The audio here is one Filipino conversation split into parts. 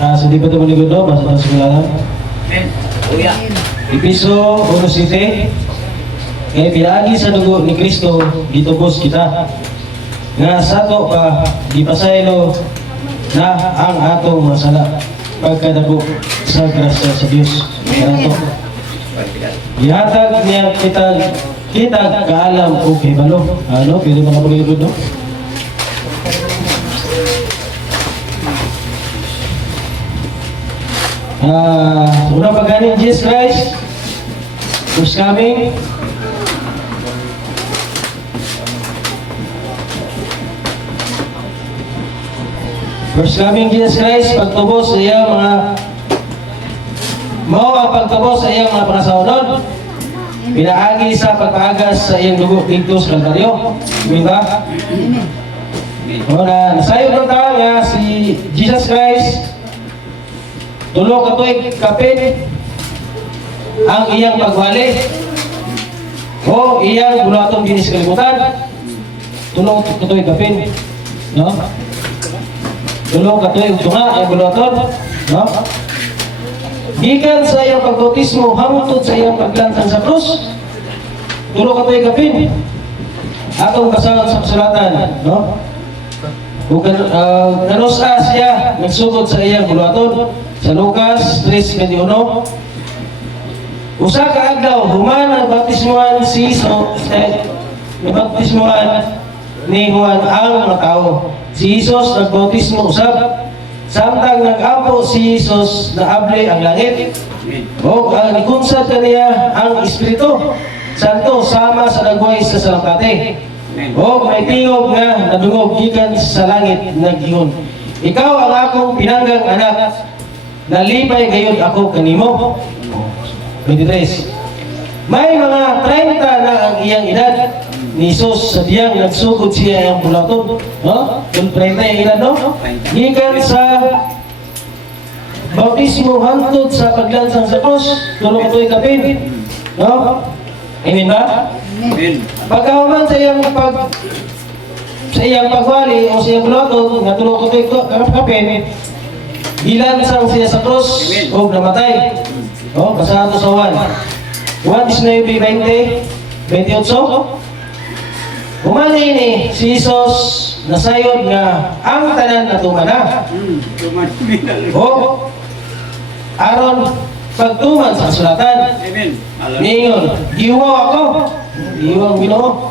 Sa di ba ito maligod no? Basta sa simulangan. Amen. Uya. Episo 1:7. Kaya pinagi sa dugo ni Kristo, gitubos kita. Nga sato pa, gipasaylo na ang atong mga sala. Pagkadako sa grasya sa Diyos. Kanato. Ihatag niya kita kaalam o hibalo. Ano? Pwede ba maligod no? Unang paggaling Jesus Christ, who's coming. First coming Jesus Christ, pagtubos sa iyang mga mao ang pagtubos sa iyang mga panasahunod. Pinaagi sa pagpaagas sa iyang dugo dito sa Kalbaryo. Amen ba? Nasayo ng tao nga si Jesus Christ tulo katuig kapit ang iyang pagwali o iyang bulatong dinis kalimutan. Tulo katuig kapit, no? Tulo katuig tunga ang bulaton, no? Gikan sa iyang pagbautismo hangtod sa iyang paglantang sa krus. Tulo katuig kapit. Atong basahan sa kasulatan, no? Kung kanusa siya nagsugod sa iyang bulaton sa Lucas 3:21. Usa ka adlaw human ang baptismuhan si baptismuhan ni Juan ang mga tao. Si Jesus nagbautismo usab. Samtang nag-ampo si Jesus naabli ang langit. O ang nikunsad kaniya ang Espiritu Santo sama sa nagway sa salangkate. O may tingog nga nadungog gikan sa langit nag-ingon, ikaw ang akong pinanggang anak, nalipay gayud ako kanimo. 23. May mga 30 na ang iyang edad ni Jesus sa diyang nagsugod siya ang bulaton, no? 30 ang edad, no? Gikan sa bautismo hangtod sa paglansang sa krus, tulo katuig kapin, no? Amen ba? Amen. Pagkahuman sa iyang pagwali o sa iyang bulaton nga tulo katuig kapin, gilansang siya sa krus o namatay. No, basahan to sa 1 19:20, 28. Umani ni si Jesus nasayod nga ang tanan natuman na. O aron pagtuman sa kasulatan. Amen. Ningon, giwa ako. Giwang Ginoo.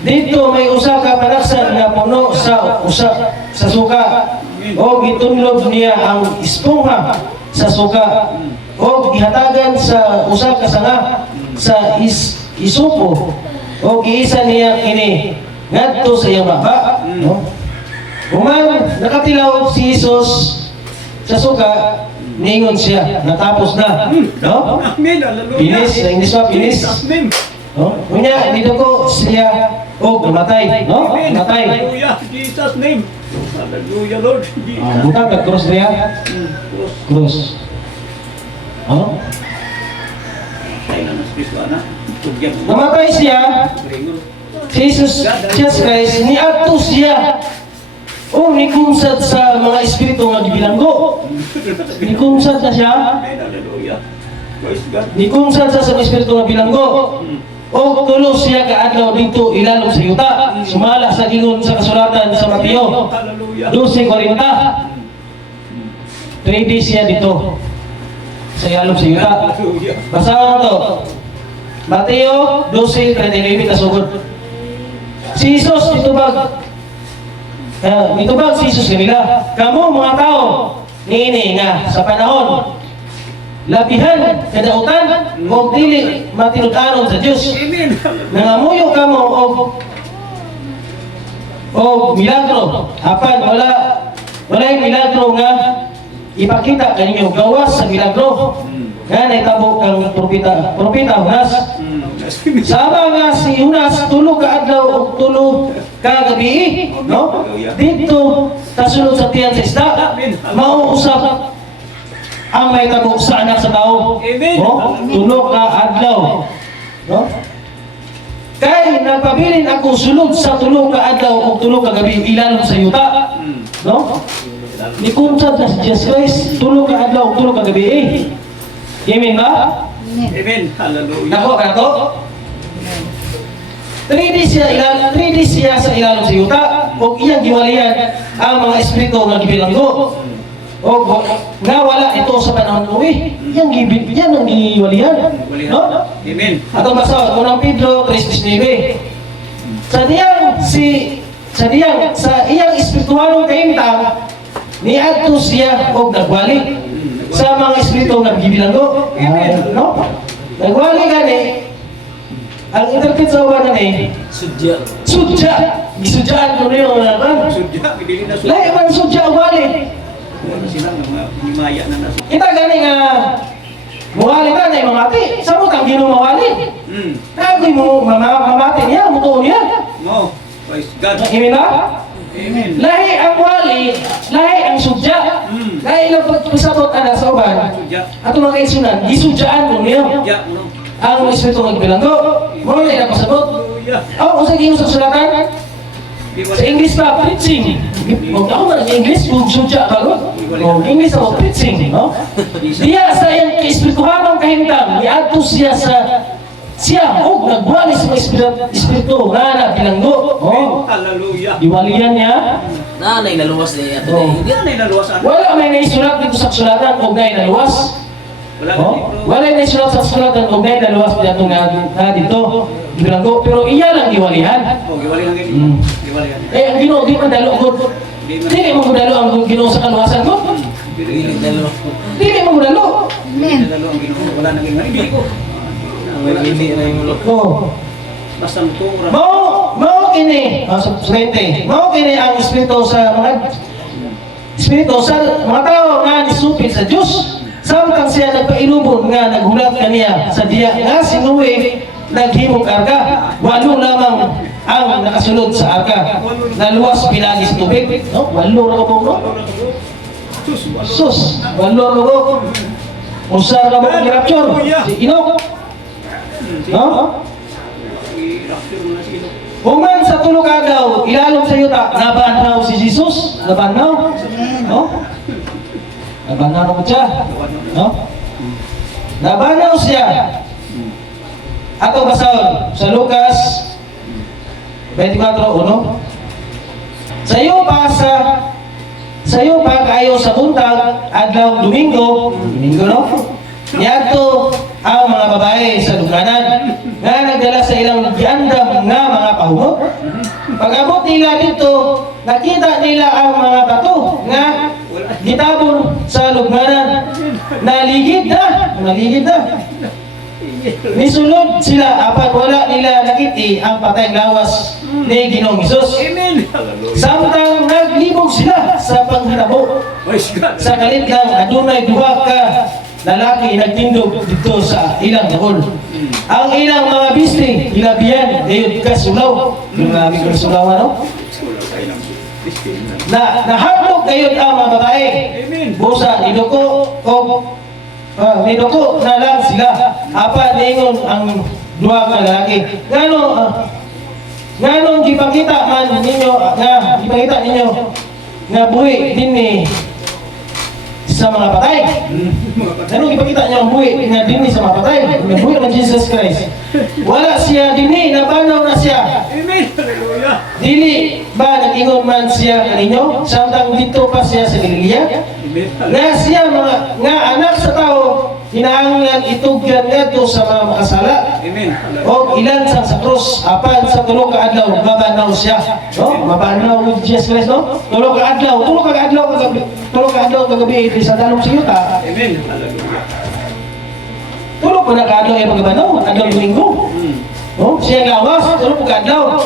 Dito may usa ka panaksan nga puno sa suka. O gitunlob niya ang espongha sa suka. O gihatagan sa usa ka sanga sa isupo. O giisa niya kini ngadto sa iyang baba, no? Human nakatilaw si Jesus sa suka, ningon siya, natapos na, no? Amen. Hallelujah. Finish, sa English pa, finish. Amen. No? Kunya, dito ko siya, namatay, no? Amen. Namatay. Hallelujah. Jesus name. Hallelujah, Lord. Jesus. Butang ka, cross niya. Cross. Ano? Ay, nanas Kristo, anak. Tugyan mo. Namatay siya, Gringo. Jesus Christ, niadto siya. O, nikunsad sa mga espiritu nga gibilanggo. Nikunsad na siya. Amen. Hallelujah. Praise God. Nikunsad sa mga espiritu nga bilanggo. O, tulos siya kaadlaw dito ilalom sa yuta. Sumala sa gingon sa kasulatan sa Mateo Hallelujah. 12:40. 3 days siya dito sa ilalom sa yuta. Hallelujah. Basahan to. Mateo 12:39 kasugod. Si Jesus ditubag si Jesus kanila, kamo mga tao niini nga sa panahon labihan kadautan o dili matinud-anon sa Dios. Amen. Nangamuyo kamo o milagro apan walay milagro nga ipakita kaninyo gawas sa milagro nga naitabo kang propeta Jonas. Sama nga si Jonas tulo ka adlaw o tulo ka gabi, no? Dito tasulod sa tiyan sa isda, mauusap ang may tabo sa anak sa tao. Amen. No? Tulo ka adlaw, no? Kay nagpabilin ako sulod sa tulo ka adlaw o tulo ka gabi ilalom sa yuta, no? Ni kuntad na si Jesus Christ, tulog ka adlaw, tulog ka gabi. Amen ba? Amen. Hallelujah. Nako ka to? 3 days siya sa ilalong sa yuta, o iyang giwalian ang mga espiritu nga gibilanggo. O nga wala ito sa panahon ko yan ang giwalian. No? Amen. Atong basa, unang Pedro 3:19. Sa iyang espiritualong kahimtang, niadto siya o nagwali sa mga espiritu nga gibilanggo. No? Nagwali gani, ang interpret sa uban gani, sudya. Gisudyaan ko na yung naman. Sudya, pidili na Lahi man sudya uwali. Sila mga himaya na nasa. Kita gani nga muwali ka na yung mamati. Sa mo kang ginumawali. Nagoy mo mamati niya, mutuon niya. No. Praise God. Amen ba? Amen. Lahi ang wali, lahi ang sudya. Lahi lang pagpasabot na sa uban. Sudya. Ato mga kaisunan, gisudyaan ko niya. Sudya. No. Ang espiritu ng bilanggo. Mo na ilang pasabot. Hallelujah. Kung sa gingon sa sulatan, sa English pa, preaching. Kung ako man English, kung sudya bago. Kung English ako, preaching. No? Diya sa iyang kaespirituhanong kahintang, niadto siya o nagwali sa mga espiritu nga na bilanggo. Oh, Hallelujah. diwalian niya. Nanay naluwas niya ito. Oh. Hindi na naluwasan. Wala may naisulat dito sa sulatan o ngay naluwas. Wala na Oh, dito. wala na isulat sa sulatan o ngay naluwas dito nga dito. Bilanggo, pero iya lang diwalihan. Oh, giwali lang ganyan. Giwali yan. Ang Ginoo di man dalo ko. Dili mo dalo ang Ginoo sa kaluwasan ko. Hindi dalo. Dili mo dalo. Amen. Dalo ang Ginoo. Wala nang ganyan. Hindi ko. Hindi na yung ulo. Oh. Basta mutura. Mao kini, sa suwente. Mao kini ang espiritu sa mga tao nga nisupil sa Dios. Samtang siya nagpailubon nga naghulat kaniya sa diya nga sinuwi naghimong karga. 8 lamang ang nakasulod sa arka. Naluwas pinagi sa tubig. No? 8 ra ko no? Sus, 8 ra ko. Usa ka mo girapture. Si Inok. No? I-rapture mo na si Ginoo. Human sa tulog agaw, ilalong sa yuta, nabanaw si Jesus. Nabanaw. No? Nabanaw ko siya. No? Nabanaw siya. Ato basahon sa Lucas 24:1. Sayo pa kayo sa buntag adlaw Domingo no? Niadto ang mga babae sa luganan nga nagdala sa ilang giandam nga mga pahumot. Pag-abot nila dito, nakita nila ang mga bato nga gitabon sa luganan. Naligid na. Nisulod sila apan wala nila nakiti ang patay lawas ni Ginoong Hesus. Amen. Hallelujah. Samtang naglibog sila sa panghinabo Praise God. sa kalitlang adunay duha ka lalaki nagtindog dito sa ilang dahol. Ang ilang mga bisni, ilabiyan, gayud kasulaw. Yung namin kasulaw, ano? Nahablog gayud ang mga babae. Amen. Busa, niduko na lang sila. Apa niingon ang duha ka lalaki. Ngano gipakita ninyo nga buhi dinhi sa mga patay. Anong ipakita niya ang buhi nga dinhi sa mga patay? Ang buhi ng Jesus Christ. Wala siya dinhi, nabanaw na siya. Amen. Hallelujah. Dili ba nag-ingon man siya kaninyo? Samtang dito pa siya sa Galilea? Amen. Nga siya nga anak sa tao, hinahanglan itugyan ngadto sa mga makasala. Amen. O ilan sa krus, apan sa tulo ka adlaw, mabanaw siya. No? Mabanaw with Jesus Christ, no? Tulo ka adlaw kagabi, sa dalong sa yuta. Amen. Hallelujah. Tulo pa na ka adlaw ay magabanaw, adlaw Domingo. No? Siya lawas, tulo pa ka adlaw.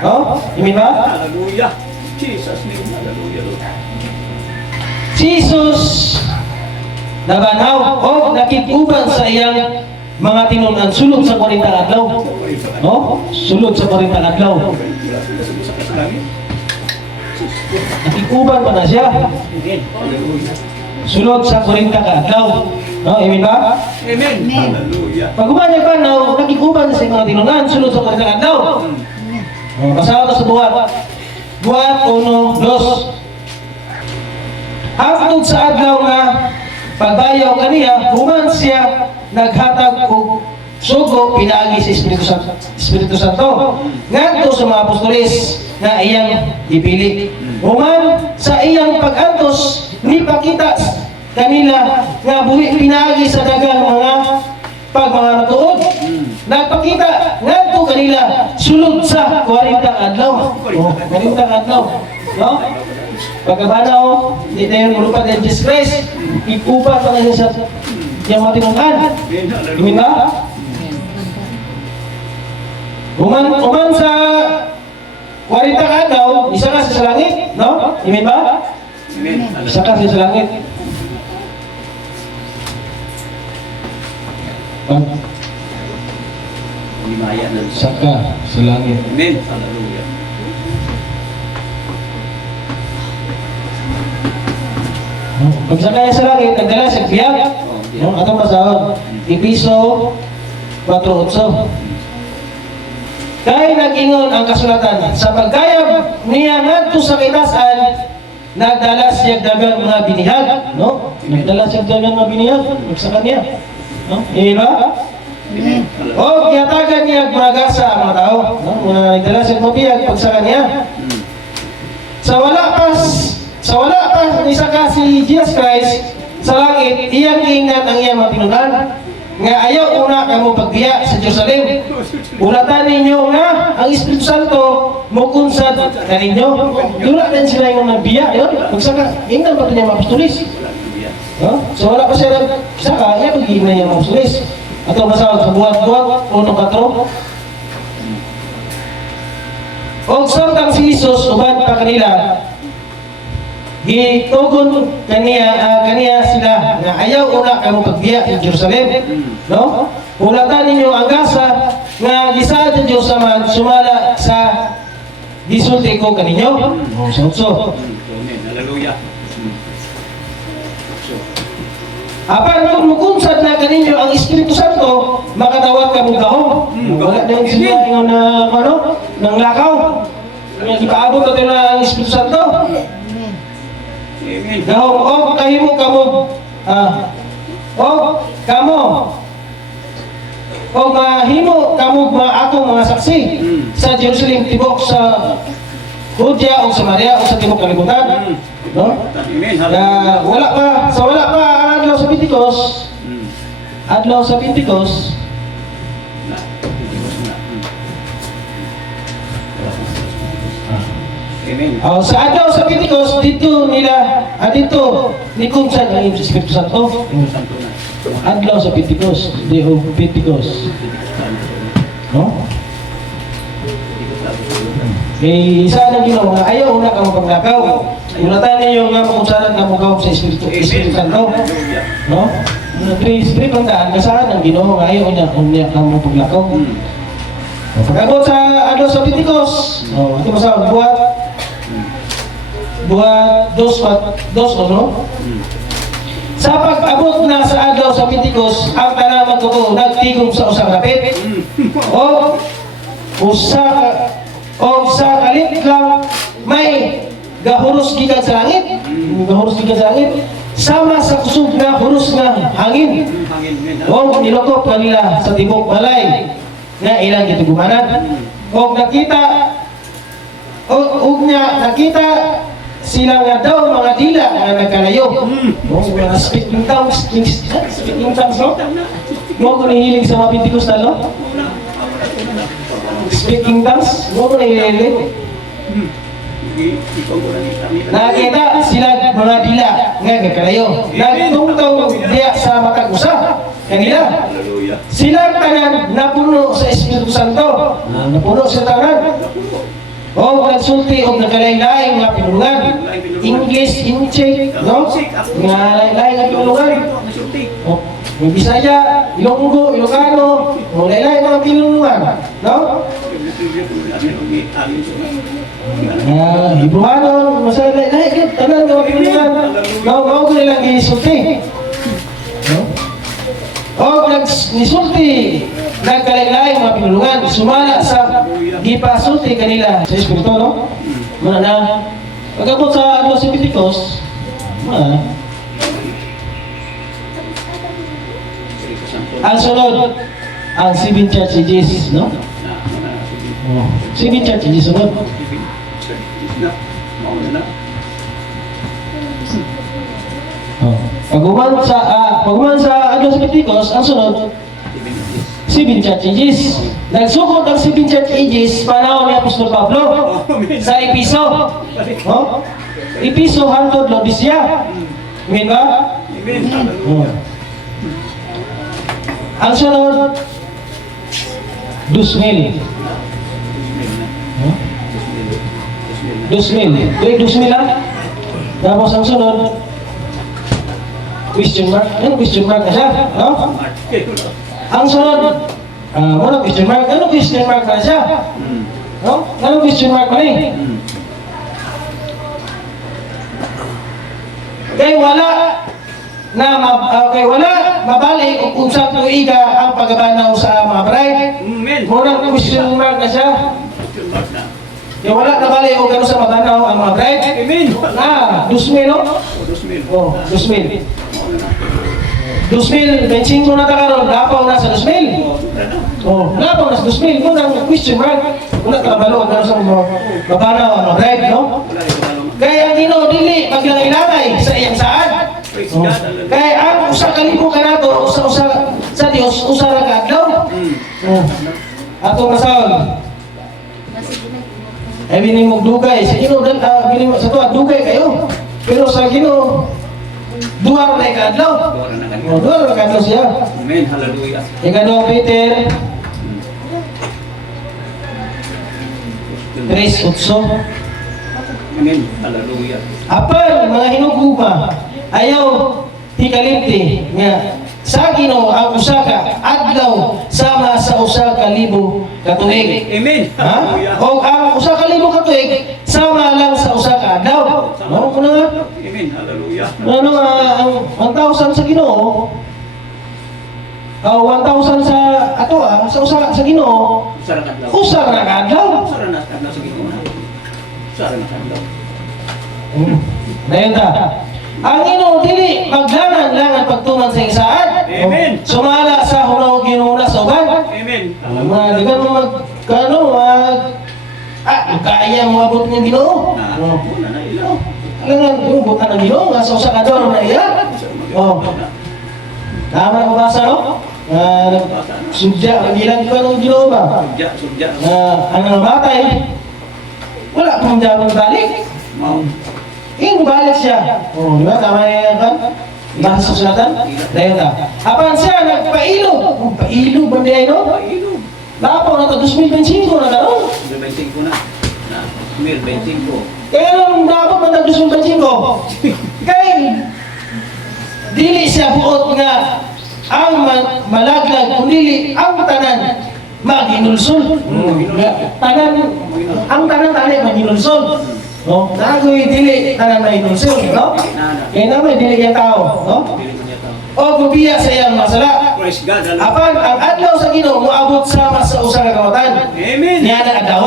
No? Amen ba? Hallelujah. Jesus name. Hallelujah. Lord. Jesus nabanaw o nakikuban sa iyang mga tinunan sulod sa 40 adlaw. No? Sulod sa 40 adlaw. Nakikuban pa na siya. Amen. Hallelujah. Sulod sa 40 ka adlaw. No? Amen ba? Amen. Hallelujah. Pag umanya pa na nakikuban sa mga tinunan sulod sa 40 ka adlaw. Basahan ko sa buhat. Buhat 1:2. Hangtod sa adlaw nga pagbayaw kaniya, human siya naghatag og sugo pinaagi sa Espiritu Santo. Ngadto sa mga apostoles nga iyang ipili. Human sa iyang pag-antos ni pakita kanila nga buhi pinaagi sa daghang mga pagmangatuod. Nagpakita ngadto kanila sulod sa 40 adlaw. 40 adlaw. No? Pagkabanaw, di tayo mulupad ng Jesus Christ, ikupat pa ngayon sa yung mga tinangkan. Amen ba? Uman sa 40 adlaw, isa ka sa langit, no? Amen ba? Amen. Isa ka sa langit. Limaya na. Isa ka sa langit. Amen. Hallelujah. Pagsakay sa langit, nagdala sa biyak. No? Atong basahon. Episo 4:8. Kaya nag-ingon ang kasulatan, sa pagkayab niya ngadto sa kitasan, nagdala siya dagang mga binihag, no? Nagdala siya dagang mga binihag, magsaka niya. No? Amen ba? Amen. O kiyatagan niya mga gasa ang mga tao, no? Nagdala siya mga bihag, pagsaka niya. Sa wala pa ni saka si Jesus Christ sa langit, iyang ingat ang iyang matinunan nga ayaw una kamo pagbiya sa Jerusalem. Ulatan ninyo nga ang Espiritu Santo mukunsad kaninyo. Dula din sila yung nagbiya, yun. Magsaka, ingnan pa ito niya mapustulis. No? So wala pa siya nagsaka, iya pag-iim na niya mapustulis. Ato masawag sa buhat-buhat, 1:4. O samtang si Jesus, uban pa kanila, gitugon kaniya sila nga ayaw una kamo pagbiya sa Jerusalem, no? Ulatan ninyo ang gasa nga gisaad ng Diyos naman sumala sa gisulti ko kaninyo. So. Amen. Hallelujah. Apan kung mukunsad na kaninyo ang Espiritu Santo, makatawag ka mong gahom. Wala din sila yung nang lakaw. Ipaabot natin na ang Espiritu Santo. Amen. Gahom, o kahimo kamo, o kamo, o mahimo kamo akong mga saksi sa Jerusalem, tibok sa Judea o Samaria o sa tibok kalibutan. No? Amen. Kaya wala pa adlaw sa Pentecost, adlaw sa Pentecost, Na. Amen. sa adlaw sa Pentecost, dito ni Kumsan ang Espiritu Santo. Santo na. Adlaw sa Pentecost, day of Pentecost. No? Kay isa na Ginoo nga ayaw una ka mapaglakaw. Ulatan ninyo nga makunsanan ka mugaw sa Espiritu Santo. Hallelujah. No? Nag-trip ang daan, kasaan ang Ginoo nga ayaw niya ka mapaglakaw. Pag-abot sa adlaw sa Pentecost, ito masawag, buhat dos, no? Sa pag-abot na sa adlaw sa Pentecost, ang tanaman ko nagtigom sa usang rapit. Sa kalit lang may gahuros gikan sa langit. Gahuros gikan sa langit. Sama sa kusog na huros nga hangin. Hangin. Nilokop kanila sa tibok balay nga ilang gitugumanan. Nakita sila nga daw mga dila nga nagkalayo. Mga speaking tongues, no? Mo ko nahihilig sa mga Pentecostal, no? Speaking tongues, mo ko nahihilig. Nakita sila mga dila nga nagkalayo. Nagtungtong diya sa matag usa kanila. Hallelujah. Sila tanan napuno sa Espiritu Santo. Napuno sa tanan. Nagsulti o nagkalain-lain nga pinulungan. English, Inche, no? Nga lain-lain nga pinulungan. May Bisaya, Ilonggo, Ilocano, lain-lain nga pinulungan. No? Hebreano, masaya lain-lain. Tanan nga pinulungan. Mao ko nilang isulti. Nisulti, nagkalain-lain mga pinulungan. Sumala sa gipasulti kanila sa Espiritu, no? Muna na, pag-abot sa adlaw sa Pentecost, Ang sunod, ang Seven Church Ages, no? Oh, Seven Church Ages sunod. Oh. Pag-uman sa Agos Pentecost, ang sunod, Seven Church Ages. Nagsukod ang Seven Church Ages panahon ni Apostol Pablo sa Episo. Oh? Episo hangtod Laodicea. Amen ba? Oh. Ang sunod, 2,000. Huh? 2,000. Tuwing 2,000 lang. Tapos ang sunod, question mark. Ano question mark na siya? No? Ang sunod, ano question mark? Ano question mark na siya? No? Ano question mark na eh? Kaya wala mabalik kung saan tuiga ang pagbanaw sa mga bride. Murang question mark na siya. Kaya wala nabalik kung gano'n sa mabanaw ang mga bride. Amen. 2,000 no? Oh, 2,000. 2,025 na tagaroon, lapaw na sa 2,000. Oh, lapaw na sa 2,000. Murang question mark. Wala kabalo kung gano'n sa mabanaw ang mga bride, no? Kaya ang Ginoo dili maglangay-langay sa iyang saad. Oh. Kaya ang usa ka libo ka nato sa Dios usa ra ka adlaw. Oh. Ato masahol. Ay bini mo dugay sa Ginoo bini mo sa tuwa dugay kayo. Pero sa Ginoo duha ra ka adlaw. Oh, duha ra ka adlaw siya. Amen. Hallelujah. Ikaw Peter 3:8. Amen. Hallelujah. Apan mga hinuguma ayaw hikalimti nga sa Ginoo ang usa ka adlaw sama sa usa ka libo ka tuig. Amen. Ha? Hallelujah. O ang usa ka libo ka tuig sama lang sa usa ka adlaw. Ano ko na nga? Amen. Hallelujah. Ano nga ang 1,000 sa Ginoo? 1,000 sa ato sa usa sa Ginoo. Sarang adlaw. Usa ra ka adlaw. Sarang adlaw sa Ginoo. Sarang adlaw. Dayon ta. Ang Ginoo dili maglangan-langan pagtuman sa isaad. Amen. Sumala sa hunaw ginuna sa uban. Amen. Di ka kaya mo abot ng Ginoo. Una na ilaw. Alangan, yung buta ng Ginoo, nga sa usa ka adlaw na iya. Oh. Tama na mabasa, no? Sudya, ang ilan ko ng Ginoo ba? Sudya. Ang namatay, wala pang jabang balik. Mau. Balik siya. Oh, di ba? Tama na yan kan? Basa sa sulatan? Dahil ta. Apan siya, nagpailog. Pailog ba niya, no? Ilog. Lapaw na ito, 2025 na gano'n. 25 na. 25. Kaya nung dapat na ito, 2025. Kaya, dili siya buot nga ang malaglag, kundi ang tanan maginulsol. Ang tanan maginulsol. No? Nagoy dili tanan maginulsol, no? Kaya naman dili kaya tao, no? O gubiya sa iyang masala. Praise God. Apan ang adlaw sa Ginoo moabot sama sa usa ka kamatan. Amen. Niya na adlaw.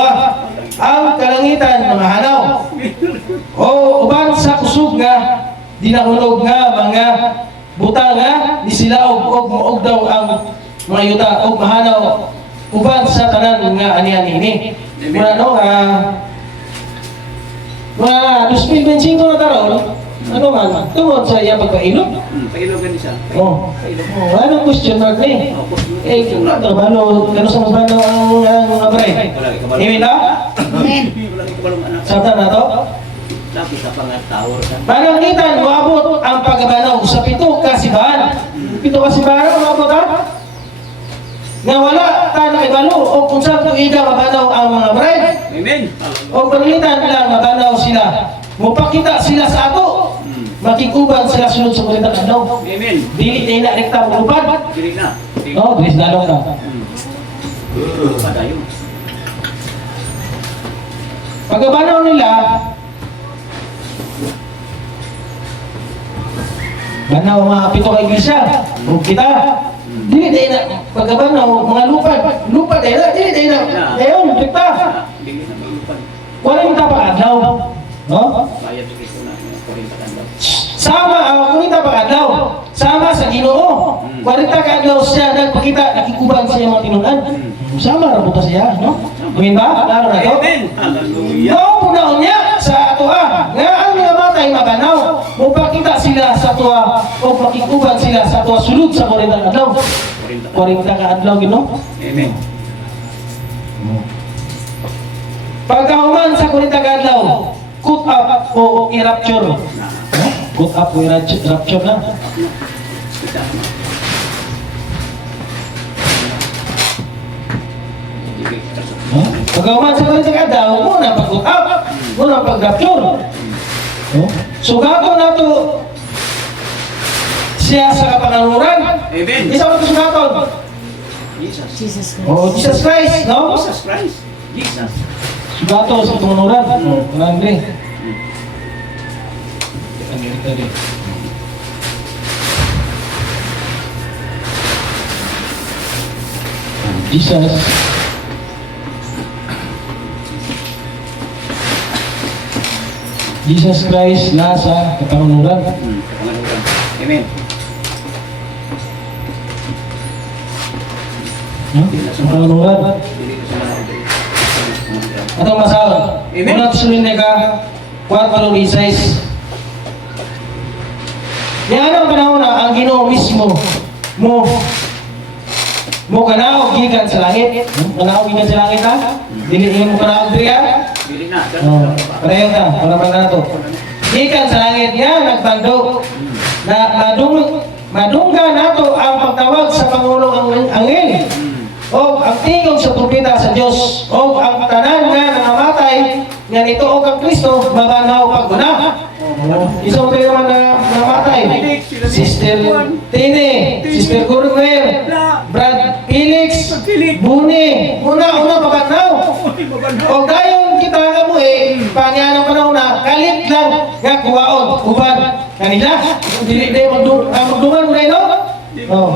Ang kalangitan mga hanaw. O uban sa kusog nga dinahulog nga mga buta nga nisilaog og maog daw ang mga yuta og mahanaw uban sa tanan nga anihan ini. Muna no mga 2025 na taron, ano man, tungod sa iya pagpailog. Pailogan niya. Oh, anong question mark ni? Kung trabaho, gano'n sa mabano ang mga bride? Iwi na? Sabta na to? Lapit sa tower ka. Panangitan, maabot ang pagbanaw sa 7 kasibahan. 7 kasibahan, maabot ha? Nga wala ta nakibalo o kung saan tuiga mabanaw ang mga bride. Amen. O panangitan lang mabanaw sila. Mupakita sila sa ato. Makikuban sila sunod sa kulitang adlaw. Amen. Dili na inarekta mo lupad. Dili na. No, bilis dalong ka. Padayon. Pagkabanaw nila, banaw mga 7 ka iglesia. O kita, dili day na, pagkabanaw, mga lupad day na, dili day na. Dayon, kita. Dili na malupad. Wala yung tapak adlaw. No? Bayad ito na. 40 adlaw. Sama ang kunita pa adlaw. Sama sa Ginoo. 40 ka adlaw siya nagpakita nakikuban siya mga tinunan. Sama ra buta siya, no? Amen ba? Klaro na to? Amen. Hallelujah. Mao punaon niya sa atoa nga ang mga matay maganaw. Mupakita sila sa atoa o pakikuban sila sa atoa sulod sa 40 ka adlaw. 40 ka adlaw Ginoo. Amen. Pagkahuman sa 40 ka adlaw, cut up o i-rapture. Cut up o i-rapture na. Pagkahuman sa 40 ka adlaw, muna pag-cut up, muna pag-rapture. So gato na to siya sa kapangaluran. Amen. Isa ko ito sugaton. Jesus. Jesus Christ. Oh, Jesus Christ, no? Jesus Christ. Jesus. Sugato sa kapangaluran. Andre. Amerika rin. Jesus. Jesus Christ nasa kapangaluran. Kapangaluran. Amen. Kapangaluran. Dili ko sa mga Atong masahod. Amen. Unang Tesalonica 4:16. Yan ang panahon na ang Ginoo mismo mo kanaog gikan sa langit. Kanaog gikan sa langit ha? Dili mo kanaog diriya. Dili na. Oh, pareho ta, para ba na to? Gikan sa langit yan nagbando na madungga nato ang pagtawag sa pangulong angel. O ang tingog sa propeta sa Dios o ang tanan nga nangamatay nga nituog ang Kristo mabanaw paguna. Isang kayo naman na namatay. Sister Tine, Sister Corner, Brad Felix, Buni, una pagkanaw. O gayon kita nga mo panya ng panahon na kalit lang nga kuwaon, uban kanila. Dili magdungan mo rin, no?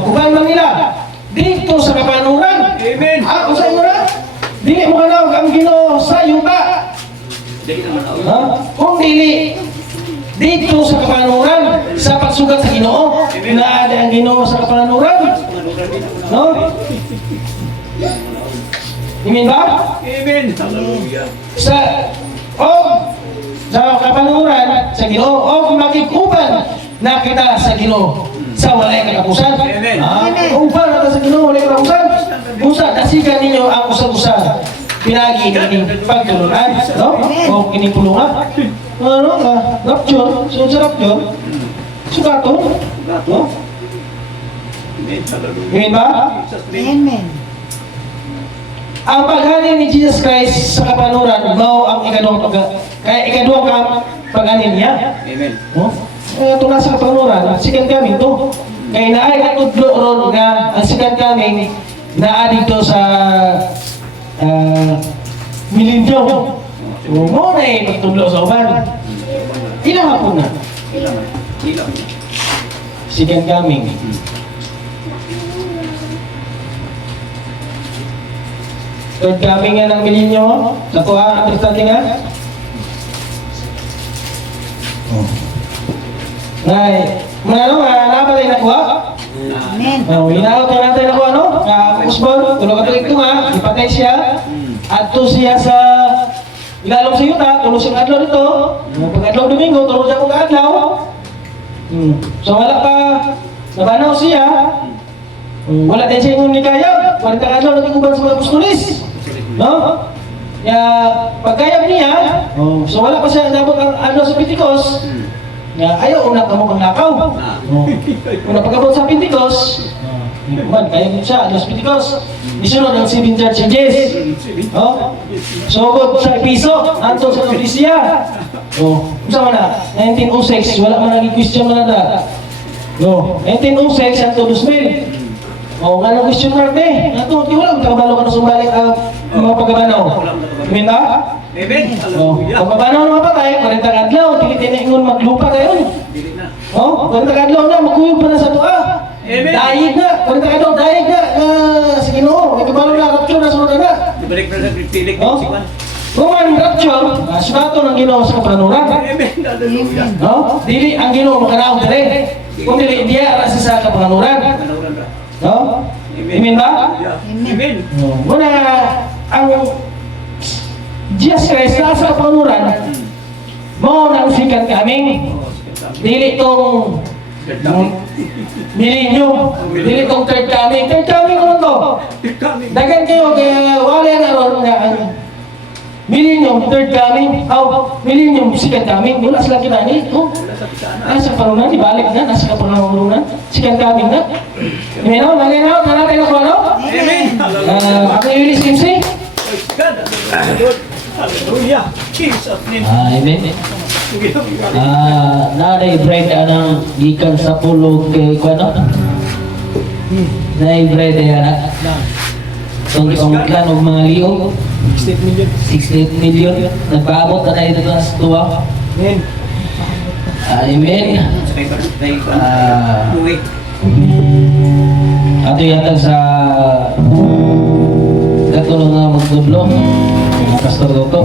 Uban man nila. Dito sa kapanuran. Amen. Ako sa inyo na. Dili mo kanaw ang Ginoo sa yuta. Dili naman ako. Ha? Kung dili dito sa kapanuran sa pagsugat sa Ginoo, naada ang Ginoo sa kapanuran. No? Amen ba? Amen. Hallelujah. Sa kapanuran sa Ginoo o makikuban na kita sa Ginoo sa walay katapusan. Amen. Uban na sa Ginoo walay katapusan. Busa dasigan ninyo ang usag-usa. Pinagi ini pagtulunan, no? O kinipulungan. Ano ka? Rapture, so sa rapture. Sugato. No? Amen. Hallelujah. Amen ba? Jesus name. Amen. Ang paghanin ni Jesus Christ sa kapanuran, mao ang ikaduhang paghanin niya. Amen. No? Ito na sa kapanuran, second coming to. Kaya naay katudlo ron nga ang second coming naa dito sa milenyo. So, mo na pagtudlo sa uban. Ilang hapon na. Ilang. Ilang. Second coming. Third coming nga ng milenyo. Sa tuwa, understanding nga. Ngay, ano nga, nabalay na kuha? Amen. Hinaot na natin ako ano? Usbon, tulog ka ito nga, ipatay siya. Adto siya sa ilalong sa yuta, tulog siyang adlaw dito. Pag adlaw Domingo, tulog siya kong adlaw. So wala pa, nabanaw siya. Wala din siya yung nikayab. Wala ka adlaw natin kubang sa mga apostolis. No? Kaya pagkayab niya, so wala pa siya nabot ang adlaw sa Pentecost. Ayaw, una ka mo pang nakaw. Una pagkabot sa Pentecost, kaya mo siya, Diyos Pentecost. Isunod ang 7 church ages. Sugod sa Episo, anto sa Laodicea. Sama na, 1906, wala man naging question man na. 1906, anto 2000. Nga nang question mark eh. Anto, di wala, magkabalo ka na sumbalik ang mga pagkabanaw. Amen ba? Amen. Hallelujah. Pag mabanaw ng mga patay, 40 kadlaw, tinitingon maglupa kayo. Dili na. 40 kadlaw na, magkuyog pa na sa tuwa. Amen. Daig na, 40 kadlaw, daig na. Sige no, may kabalo na, rapture na, sunod na. Ibalik na sa pilik Oh? si Juan. Human rapture, sudato ng Ginoo sa kapanuran. Amen. Hallelujah. No? Dili ang Ginoo makanaog dire. Kung dili diya ra sa kapanuran. Panauran ra. No? Amen ba? Yeah. Amen. Muna ang Jesus Christ nasa kapanuran, mo nang sikat kami. Oh, sikat kami. Dili tong Sikat kami. millennium. Dili tong third coming. Third coming ano to? Sikat kami. Dagan kayo kaya wala na ron nga ang millennium, third coming, millennium, second coming, wala sila kinani. Oh, Wala sa pisana. nasa parunan, ibalik na, nasa kapanunan, second coming na. Minaw, malinaw, natin ako ano? Amen. Hallelujah. Ako yung Willis MC. Praise God. Hallelujah. Hallelujah. Jesus name. Amen. Sige. Nanay bread anang gikan sa pulog kay Kuano? Nanay bread anak. Tungkol kan og mga liog. 68 million. 68 million. Nagpaabot na tayo dito sa tuwa. Amen. Amen. Ah. Buwi. Ato yata sa katulong nga magtudlo. Pastor Toto.